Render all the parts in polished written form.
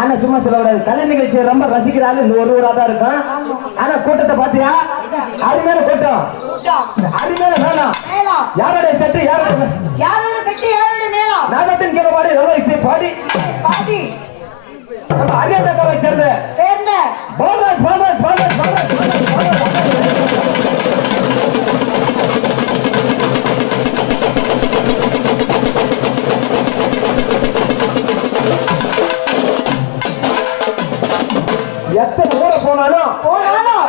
ஆனா சும்மா சொல்லக்கூடாது. கலை நிகழ்ச்சியை ரொம்ப ரசிக்கிறாங்க. இந்த ஒரு ஊரா தான் இருக்கும். ஆனா கூட்டத்தை பாத்தியா? அருமையான கூட்டம், அருமையான மேளம். யாருடைய சட்டு யாருடைய மேளம்? நாகத்தின் கீழே பாடி ரொம்ப இசை பாடி நம்ம அரியத்தக்காவை சேர்ந்த பாலராஜ் பாலராஜ் பாலராஜ் பாலராஜ் எத்தனை ஊரை போனாலும்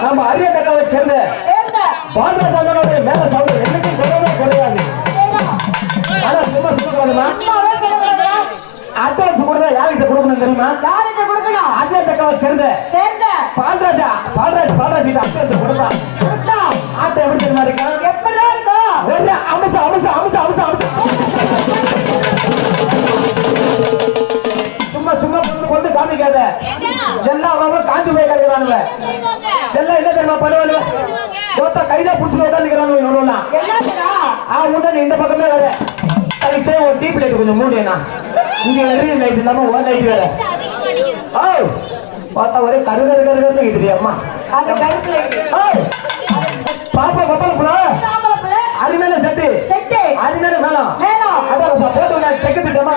நம்ம அரியத்தக்காவை சேர்ந்த பாலராஜ் அண்ணனுடைய மேல சவுண்ட் என்னைக்கும் குறையாது. ஆனா சும்மா சொல்லுவாங்கம்மா, அட்வான்ஸ் கொடுத்தா யார்கிட்ட கொடுக்கணும் தெரியுமா? அரியத்தக்காவை சேர்ந்த பாலராஜா பாலராஜ் கிட்ட அட்வான்ஸ் கொடுத்தா ஆட்டை எப்படி தெரியுமா இருக்கான்? ஒரு அம்சம் அம்சம் அம்சம் அம்சம் அம்சம் சும்மா சும்மா கொண்டு காமிக்காத. எல்லாம் அவங்க காஞ்சி போய் கலைக்கிறானுங்க. எல்லாம் என்ன தெரியுமா பண்ணுவானுங்க? கைதா புடிச்சு உட்காந்துக்கிறானுங்க. உடனே இந்த பக்கமே வர கைசே ஒரு டீ பிளேட் கொஞ்சம் மூடினா இங்க நிறைய லைட் இல்லாம ஒரு லைட் வேற. பார்த்தா ஒரே கருகரு கருகருன்னு இருக்குது அம்மா. பாப்பா பப்பா அருமையான செட்டு அருமையான மேளம். அதான் போட்டு தைக்க திட்டமா